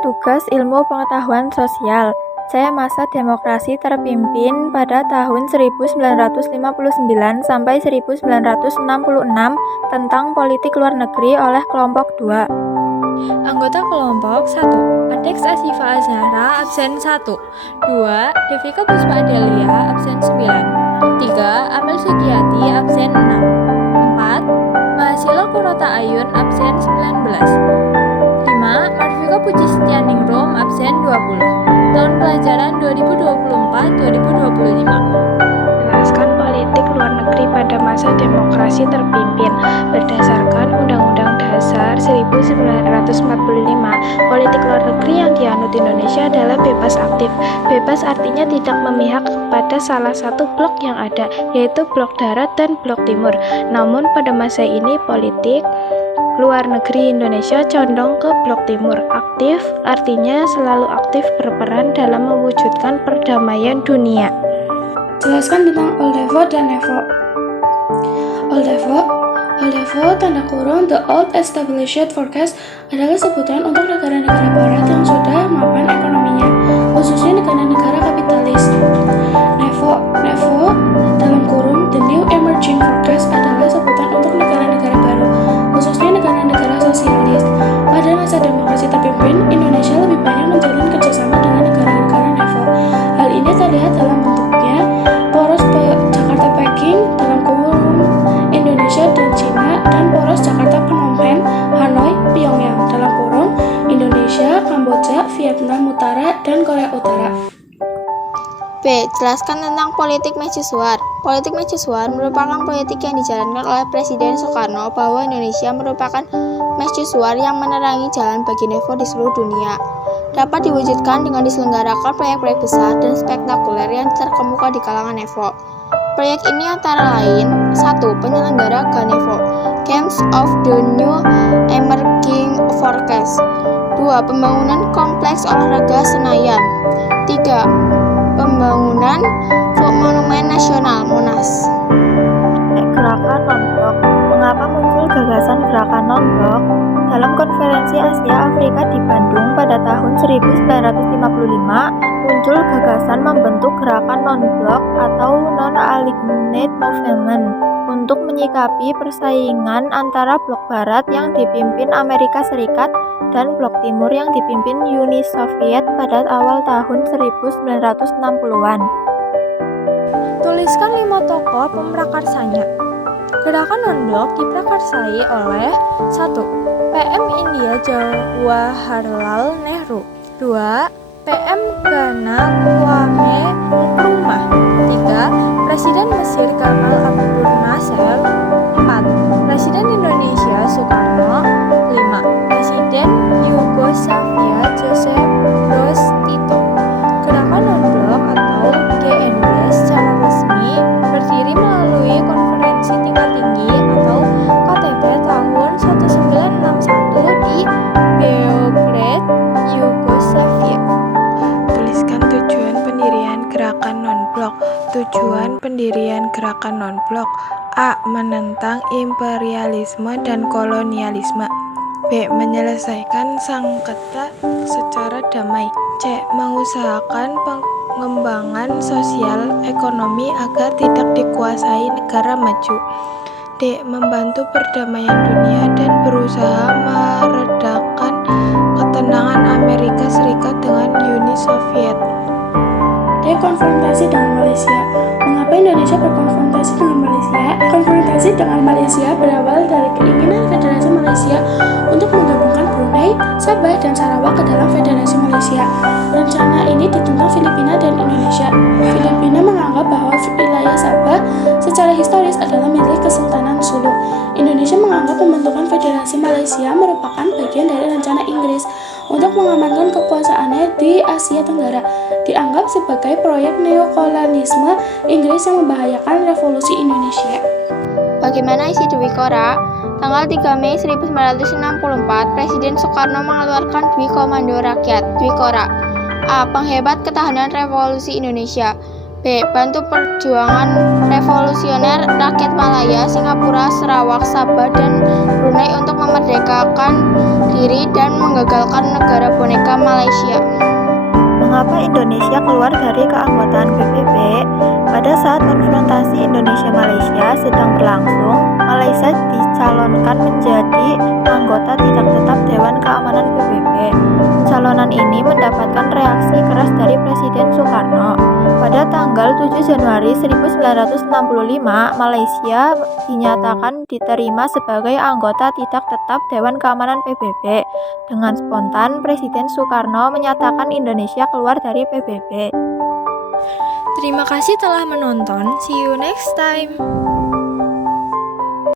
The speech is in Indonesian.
tugas ilmu pengetahuan sosial. Saya masa demokrasi terpimpin pada tahun 1959 sampai 1966 tentang politik luar negeri oleh kelompok 2. Anggota kelompok 1. Adex Asifa Azhara, absen 1. 2. Devika Puspa Adelia, absen 9. 3. Amel Sugiyati, absen 6. 4. Mahasila Kurota Ayun, absen 19. 5. Marfika Puji Setianingrum, absen 20. Tahun pelajaran 2024-2025. Jelaskan politik luar negeri pada masa demokrasi terpimpin. Berdasarkan Undang-Undang Dasar 1945, politik luar negeri yang dianut Indonesia adalah bebas aktif. Bebas artinya tidak memihak kepada salah satu blok yang ada, yaitu blok darat dan blok timur. Namun pada masa ini politik luar negeri Indonesia condong ke blok timur. Aktif artinya selalu aktif berperan dalam mewujudkan perdamaian dunia. Jelaskan tentang Old-Evo dan Nevo. Old-Evo tanda kurung The Old Established Forecast adalah sebutan untuk negara-negara barat yang sudah mapan ekonominya, khususnya negara-negara kapitalis. Nevo dalam kurung The New Emerging Forecast adalah sebutan untuk negara-negara baru, khususnya negara-negara sosialis. Pada masa demokrasi terpimpin, Indonesia lebih banyak menjalin kerjasama dengan negara-negara Nevo. Hal ini terlihat dalam bentuknya poros Jakarta-Peking dalam kurung Indonesia dan Cina, dan poros Jakarta-Phnom Penh, Hanoi, Pyongyang dalam kurung Indonesia, Kamboja, Vietnam Utara, dan Korea Utara. B. Jelaskan tentang politik mercusuar. Politik mercusuar merupakan politik yang dijalankan oleh Presiden Soekarno bahwa Indonesia merupakan mercusuar yang menerangi jalan bagi Nevo di seluruh dunia. Dapat diwujudkan dengan diselenggarakan proyek-proyek besar dan spektakuler yang terkemuka di kalangan Nevo. Proyek ini antara lain: 1. Penyelenggara Ganevo, Games of the New Emerging Forecast. 2. Pembangunan Kompleks Olahraga Senayan. 3. Pembangunan Monumen Nasional Monas. Gerakan non-blok. Mengapa muncul gagasan gerakan non-blok? Dalam konferensi Asia Afrika di Bandung pada tahun 1955, muncul gagasan membentuk gerakan non-blok atau Non-Aligned Movement untuk menyikapi persaingan antara blok barat yang dipimpin Amerika Serikat dan blok timur yang dipimpin Uni Soviet pada awal tahun 1960-an. Tuliskan 5 tokoh pemrakarsanya. Gerakan non-blok diprakarsai oleh 1. PM India Jawaharlal Nehru. 2. PM Ghana Kwame Nkrumah. 3. Presiden Mesir Gamal Abdel Nasser. 4. Presiden Indonesia Soekarno. 5. Presiden Yugoslavia Joseph Broz Tito. Gerakan non-blok atau GNB secara resmi berdiri melalui Konferensi Tingkat Tinggi atau KTP tahun 1961 di Beograd, Yugoslavia. Tuliskan tujuan pendirian gerakan non-blok. Tujuan pendirian gerakan non-blok: A. Menentang imperialisme dan kolonialisme. B. Menyelesaikan sengketa secara damai. C. Mengusahakan pengembangan sosial ekonomi agar tidak dikuasai negara maju. D. Membantu perdamaian dunia dan berusaha meredakan ketenangan Amerika Serikat dengan Uni Soviet. D. Konfrontasi dengan Malaysia. Mengapa Indonesia berkonfrontasi dengan Malaysia? Konfrontasi dengan Malaysia berawal dari keinginan Federasi Malaysia untuk menggabungkan Brunei, Sabah, dan Sarawak ke dalam Federasi Malaysia. Rencana ini ditentang Filipina dan Indonesia. Filipina menganggap bahwa wilayah Sabah secara historis adalah milik Kesultanan Sulu. Indonesia menganggap pembentukan Federasi Malaysia merupakan bagian dari rencana Inggris untuk mengamankan kekuasaannya di Asia Tenggara. Dianggap sebagai proyek neokolonialisme Inggris yang membahayakan revolusi Indonesia. Bagaimana isi Dwi Kora? Tanggal 3 Mei 1964, Presiden Soekarno mengeluarkan Dwi Komando Rakyat, Dwi Kora. A. Penghebat ketahanan revolusi Indonesia. B. Bantu perjuangan revolusioner rakyat Malaya, Singapura, Sarawak, Sabah, dan Brunei untuk memerdekakan diri dan menggagalkan negara boneka Malaysia. Mengapa Indonesia keluar dari keanggotaan PBB? Pada saat konfrontasi Indonesia-Malaysia sedang berlangsung, Malaysia dicalonkan menjadi anggota tidak tetap Dewan Keamanan PBB. Pencalonan ini mendapatkan reaksi keras dari Presiden Soekarno. Pada tanggal 7 Januari 1965, Malaysia dinyatakan diterima sebagai anggota tidak tetap Dewan Keamanan PBB. Dengan spontan, Presiden Soekarno menyatakan Indonesia keluar dari PBB. Terima kasih telah menonton. See you next time.